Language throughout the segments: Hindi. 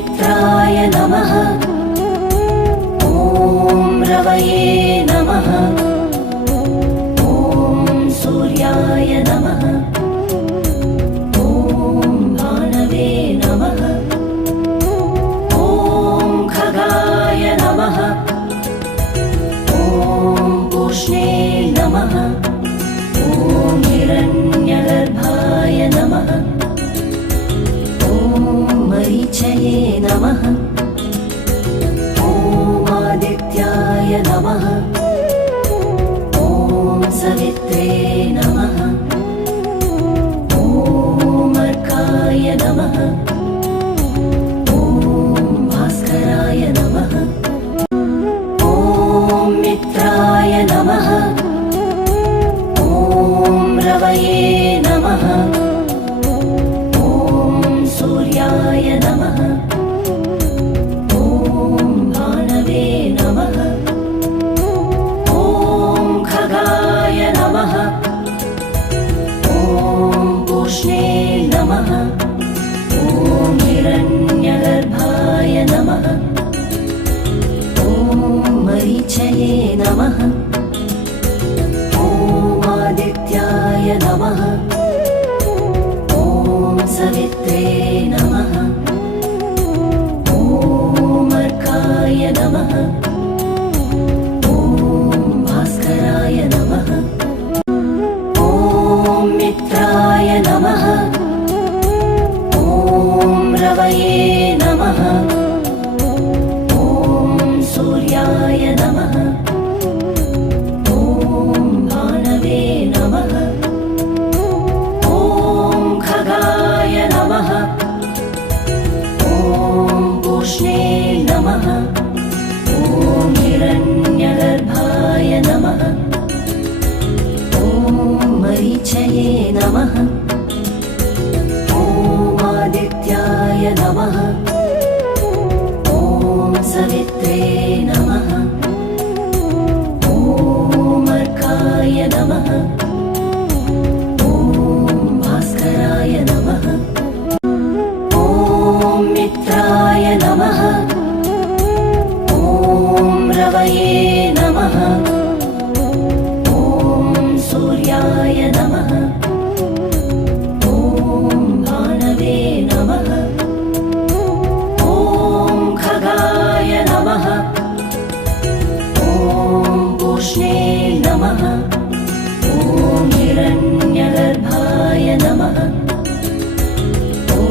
मित्राय नमः। ॐ रवये नमः। ॐ सूर्याय नमः। ॐ भानवे नमः। ॐ खगाय नमः। ॐ पूष्णे नमः। ॐ हिरण्यगर्भाय नमः। ॐ मरीचये नमः। ॐ आदित्याय नमः। ॐ सवित्रे नमः। ॐ अर्काय नमः। ॐ भास्कराय नमः। ॐ मित्राय नमः। ॐ रवये नमः। ॐ सूर्याय नमः। ॐ भानवे नमः। ॐ खगाय नमः। ॐ पूष्णे नमः। ॐ हिरण्यगर्भाय नमः। ॐ मरीचये नमः। ॐ आदित्याय नमः। ॐ सवित्रे नमः। ॐ अर्काय नमः। ॐ भास्कराय नमः। ॐ मित्राय नमः। ॐ रवये नमः। ॐ सूर्याय नमः। ॐ भानवे नमः। ॐ खगाय नमः। ॐ पूष्णे नमः। ॐ हिरण्यगर्भाय नमः। ॐ मरीचये नमः। ॐ आदित्याय नमः। ॐ सवित्रे नमः। ॐ अर्काय नमः। ॐ भास्कराय नमः। ॐ मित्राय नमः। ॐ रवये नमः। ॐ सूर्याय नमः। ॐ भानवे नमः। ॐ खगाय नमः। ॐ पूष्णे नमः। ॐ हिरण्यगर्भाय नमः। ॐ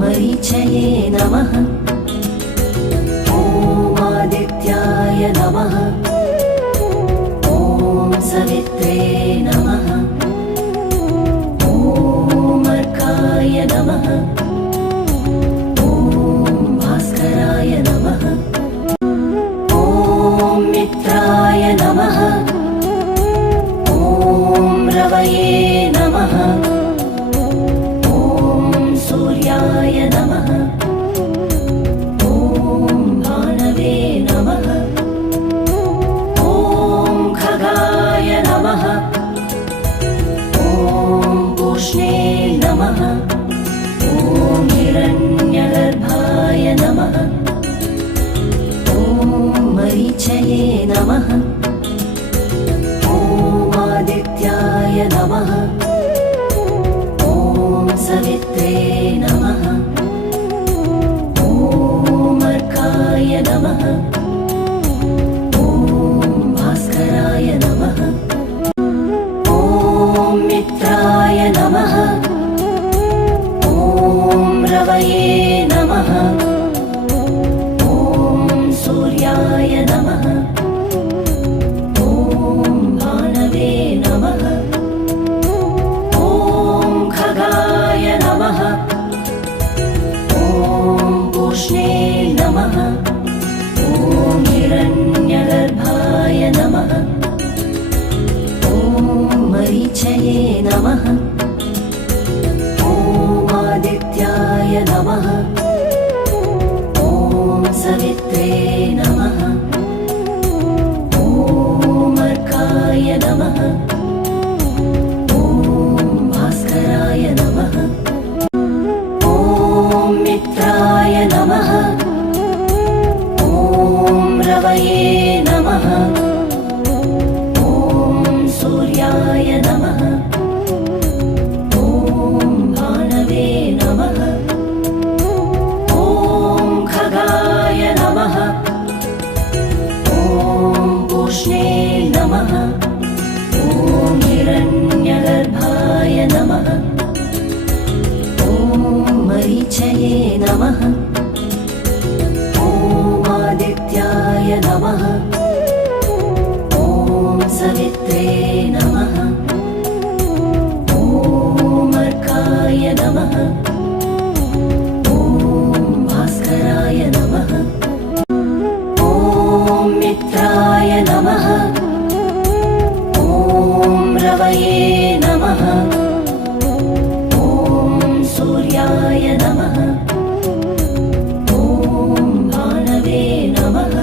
मरीचये नमः। ॐ आदित्याय नमः। ॐ सवित्रे नमः। ॐ अर्काय नमः। ॐ भास्कराय नमः। ॐ मित्राय नमः। ॐ रवये नमः। ॐ सूर्याय नमः। ॐ भानवे नमः। ॐ खगाय नमः। ॐ पूष्णे नमः। ॐ हिरण्यगर्भाय नमः। ॐ मरीचये नमः। ॐ आदित्याय नमः। ॐ सवित्रे नमः। ॐ अर्काय नमः। ॐ भास्कराय नमः। ॐ मित्राय नमः। ॐ रवये नमः। ॐ सूर्याय नमः। ॐ भानवे नमः। ॐ खगाय नमः। ॐ पूष्णे नमः। ॐ हिरण्यगर्भाय नमः। ॐ मरीचये नमः। ॐ आदित्याय नमः। ॐ सवित्रे नमः। ॐ अर्काय नमः। ॐ भास्कराय नमः। ॐ मित्राय नमः। नमः ॐ भानवे नमः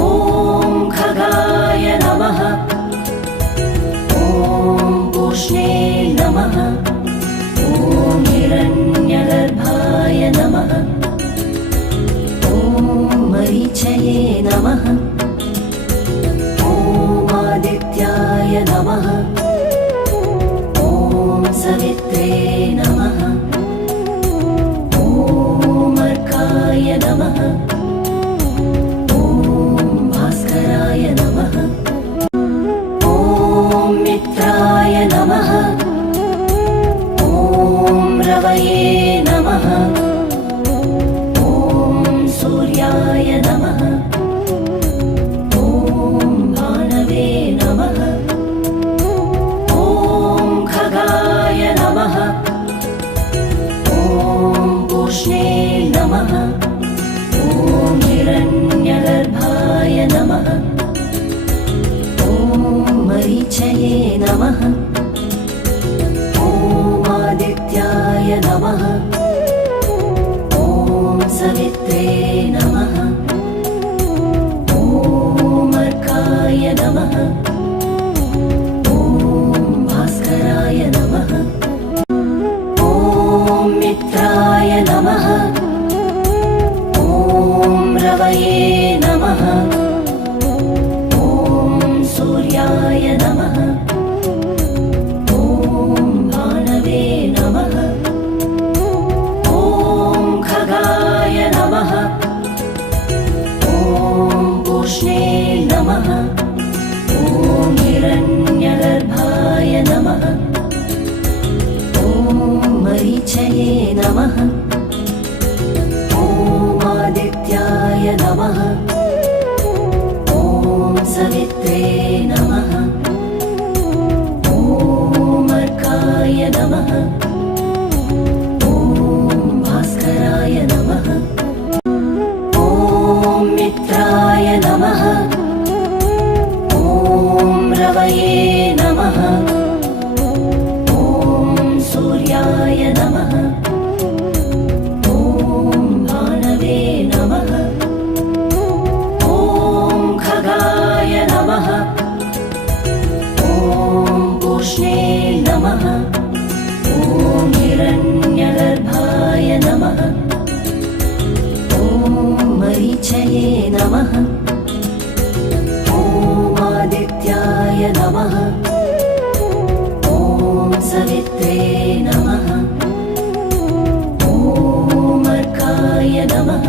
ॐ खगाय नमः ॐ पूष्णे नमः ॐ हिरण्यगर्भाय नमः ॐ मरीचये नमः ॐ आदित्याय नमः ॐ सवित्रे नमः ॐ अर्काय नमः ॐ भास्कराय नमः ॐ मित्राय नमः ॐ रवये नमः ॐ सूर्याय नमः ॐ भानवे नमः ॐ खगाय नमः ॐ पूष्णे नमः ॐ हिरण्यगर्भाय नमः ॐ मरीचये नमः ॐ आदित्याय नमः ॐ सवित्रे नमः ॐ अर्काय नमः ॐ भास्कराय नमः ॐ मित्राय नमः ॐ रवये नमः ॐ सूर्याय नमः ॐ भानवे नमः ॐ खगाय नमः ॐ पूष्णे नमः ॐ हिरण्यगर्भाय नमः ॐ मरीचये नमः ॐ आदित्याय नमः ॐ सवित्रे नमः ॐ अर्काय नमः ॐ भास्कराय नमः ॐ मित्राय नमः ॐ रवये नमः ॐ सूर्याय नमः ॐ भानवे नमः ॐ खगाय नमः ॐ पूष्णे नमः ॐ हिरण्यगर्भाय नमः ॐ मरीचये नमः ॐ आदित्याय नमः ॐ सवित्रे नमः ॐ अर्काय नमः